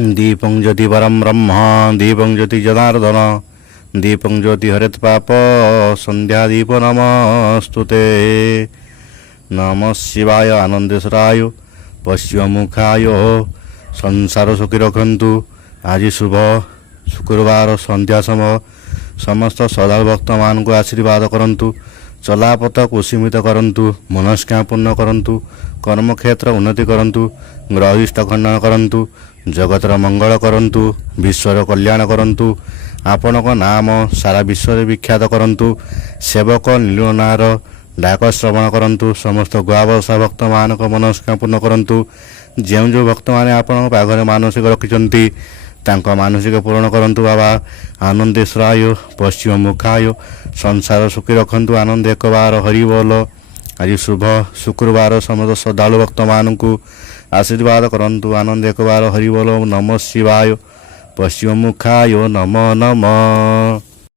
दीपं ज्योति परम ब्रह्म दीपं ज्योति जनार्दन दीपं ज्योति हरित पाप संध्यादीप नमस्तुते। नमः शिवाय आनंदेश्वराय पश्चिममुखाय संसार सुखी रखन्तु। आज शुभ शुक्रवार संध्या समय समस्त श्रद्धालु भक्त मान को आशीर्वाद करंतु। चलापथ को सीमित करंतु। मनस्कामना पूर्ण करंतु। कर्म क्षेत्र उन्नति करंतु। ग्रहिष्ठ खंडन करंतु। जगतर मंगल करंतु। विश्वर कल्याण करंतु। आपण को नाम सारा विश्व विख्यात करंतु। सेवक नीलनार डाक श्रवण करंतु। समस्त गुआवर्षा भक्त मान मनस्कामना पूर्ण करंतु। जो जो भक्त मैंने आपण पाघरे मानसिक रखिंट तांको मानसिक पूर्ण करंतु। बाबा आनंदेश्वराय पश्चिम मुखाय संसार सुखी रखंतु। आनंद एक बार हरि बोल। आज शुभ शुक्रवार समस्त श्रद्धालु भक्त मान को आशीर्वाद करंतु। आनंद एक बार हरि बोल। नमः शिवाय पश्चिम मुखाय नमो नमः।